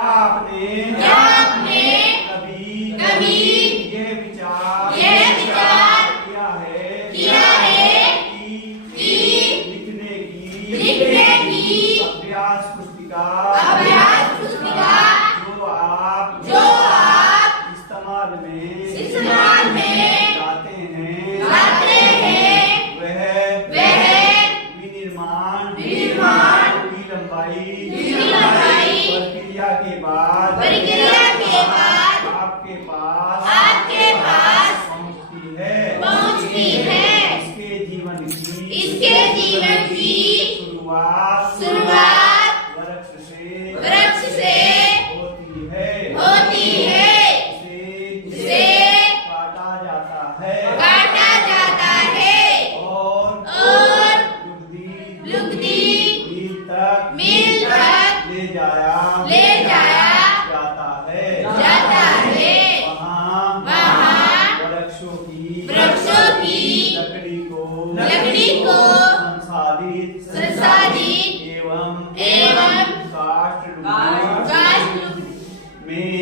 आपने कभी ये विचार किया है कि लिखने की अभ्यास पुस्तिका जो आप इस्तेमाल में लाते हैं वह विनिर्माण की लंबाई प्रक्रिया के बाद आपके पास पहुंचती है। इसके जीवन की शुरुआत वृक्ष से होती है। उसे काटा जाता है और लुगदी मिल तक ले जाया जाता है। वहाँ वृक्षों की लकड़ी को संसाधित एवं काष्ठ में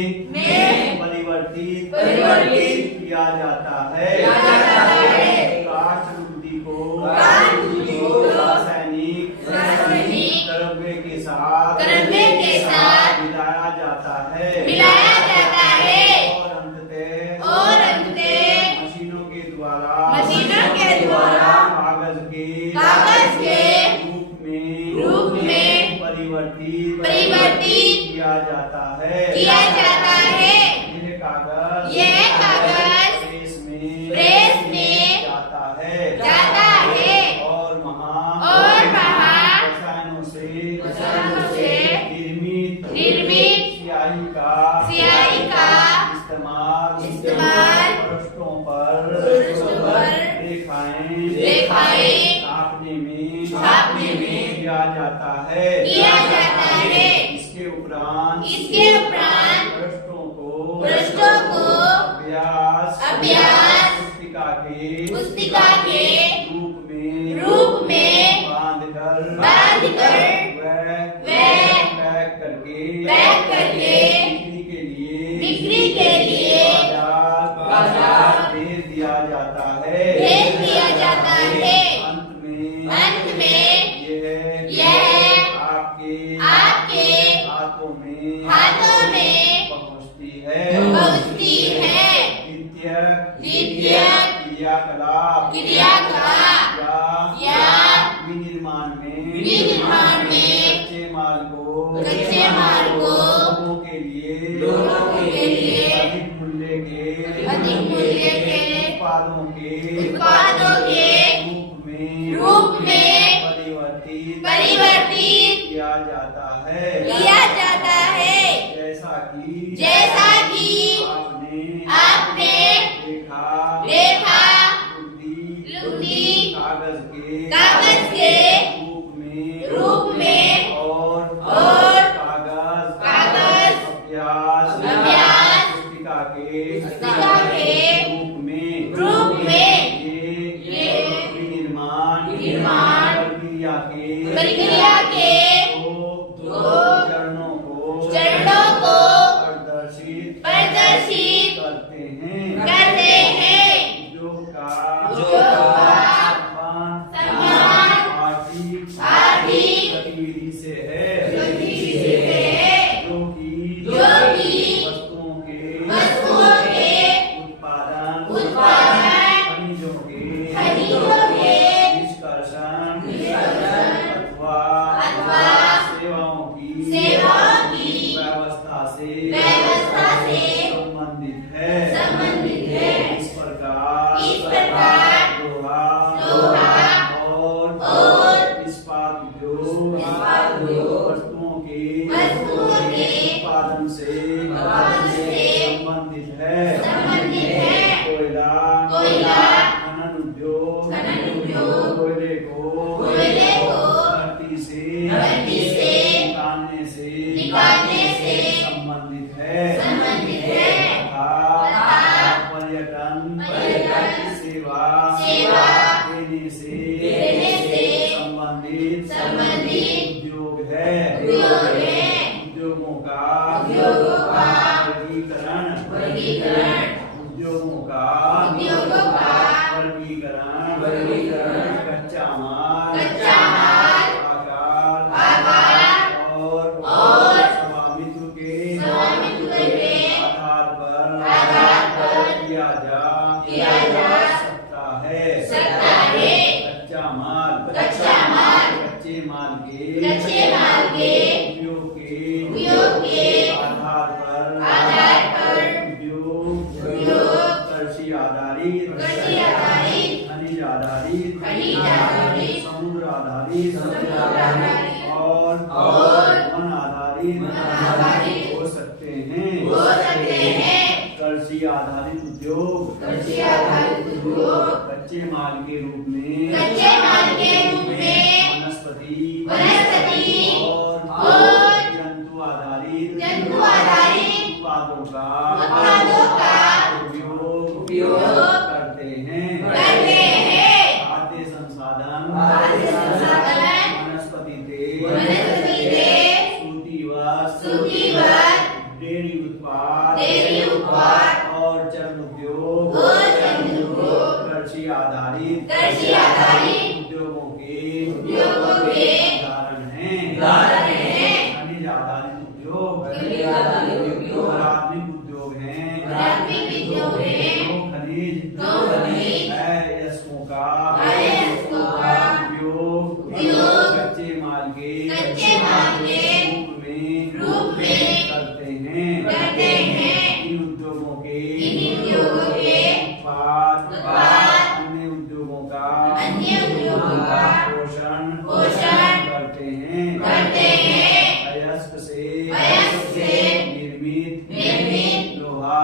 परिवर्तित किया जाता है। काष्ठ लुगदी को रासायनिक द्रव्य के साथ मिलाया जाता है और अंततः मशीनों के द्वारा कागज के रूप में परिवर्तित किया जाता है। यह कागज प्रेस में जाता है और वहाँ रसायनों से निर्मित स्याही का इस्तेमाल पृष्ठों पर रेखाएं छापने में किया जाता है। इसके उपरांत पृष्ठों को अभ्यास पुस्तिका के रूप में बांधकर पैक करके बिक्री के लिए बाजार भेज दिया जाता है। अंत में यह आपके हाथों में पहुंचती है। द्वितीय क्रियाकलाप या विनिर्माण में कच्चे माल को लोगों के लिए अधिक मूल्य के उत्पादों के रूप में परिवर्तित किया जाता है। जैसा कि आपने देखा लुगदी कागज के रूप में और कागज अभ्यास पुस्तिका के रूप में ये विनिर्माण प्रक्रिया के दो चरणों को प्रदर्शित करते हैं। जो सम्मान आर्थिक गतिविधि से है जो कि वस्तुओं के उत्पादन खनिजों के निष्कर्षण अथवा सेवाओं की व्यवस्था से संबंधित है। इस प्रकार लोहा और इस्पात उद्योग वस्तुओं के उत्पादन से संबंधित है। कोयला खनन उद्योग कोयले को धरती से निकालने से संबंधित है। पर्यटन सेवा देने से संबंधित उद्योग है। उद्योगों का वर्गीकरण उद्योगों का वर्गीकरण कच्चा माल आकार और स्वामित्व के आधार पर किया जा सकता है। कच्चा माल कच्चे माल के उपयोग के आधार पर उद्योग कृषि आधारित खनिज आधारित समुद्र आधारित और वन आधारित हो सकते हैं। कृषि आधारित उद्योग कच्चे माल के रूप में वनस्पति और जंतु आधारित उत्पादों का उपयोग करते हैं। खाद्य संसाधन वनस्पति तेल सूती वस्त्र डेयरी उत्पाद और चर्म उद्योग कृषि आधारित उद्योगों के उदाहरण हैं। खनिज आधारित उद्योग प्राथमिक उद्योग हैं। दो खनिज अयस्कों का उपयोग कच्चे माल के रूप में करते हैं। इन उद्योगों के उत्पाद अन्य उद्योगों का पोषण करते हैं। अयस्क से निर्मित लोहा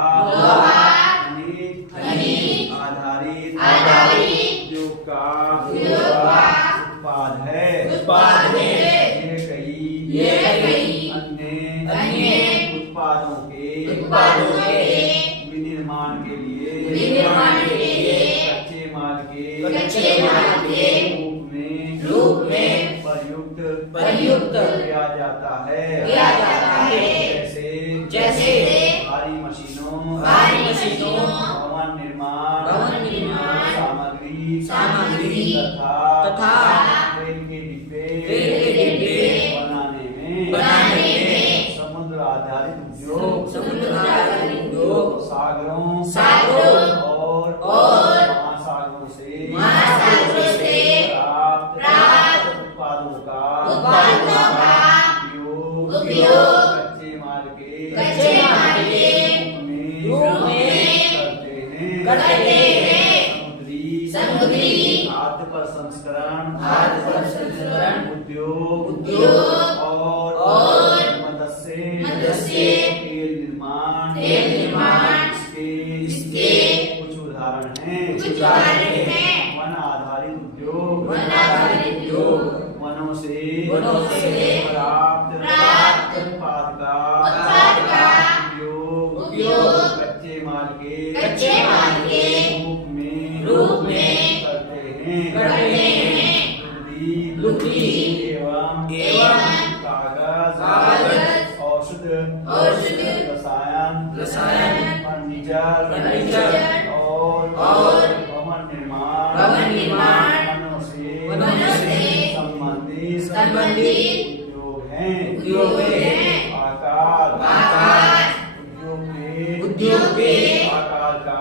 खनिज आधारित उद्योग का उत्पाद है। ये कई अन्य उत्पादों के विनिर्माण के लिए कच्चे माल के रूप में प्रयुक्त किया जाता है। जैसे भारी मशीनों भवन निर्माण सामग्री तथा ट्रेन के डिब्बे बनाने में समुद्र आधारित उद्योग सागरों और महासागरों से प्राप्त उत्पादों का उपयोग कच्चे माल के रूप में करते हैं। समुद्री खाद्य प्रसंस्करण उद्योग और मत्स्य तेल निर्माण इसके कुछ उदाहरण हैं। वन आधारित उद्योग वनों से प्राप्त उत्पाद का उपयोग कच्चे माल के रूप में करते हैं। लुगदी एवं कागज औषध रसायन फर्नीचर और भवन निर्माण वनों से संबंधित उद्योग हैं। आकार उद्योग के आकार का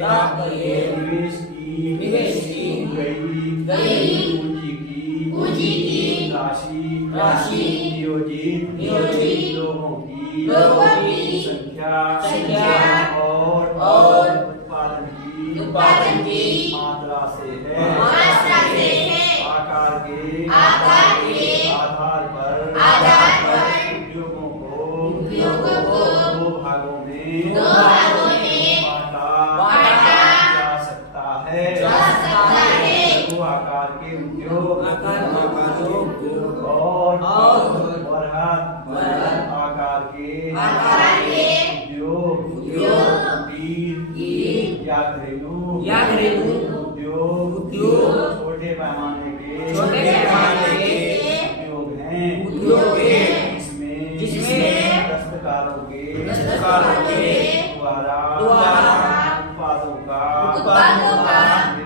तात्पर्य निवेश की गई पूंजी की राशि नियोजित लोगों की संख्या और उत्पादन की मात्रा से है। आकार के आधार पर उद्योगों को दो भागों में बांटा जा सकता है। लघु आकार के उद्योग और बृहद आकार के उद्योग या घरेलू उद्योग छोटे पैमाने के उद्योग हैं। जिसमें दस्तकारों के दस्तकारों के द्वारा द्वारा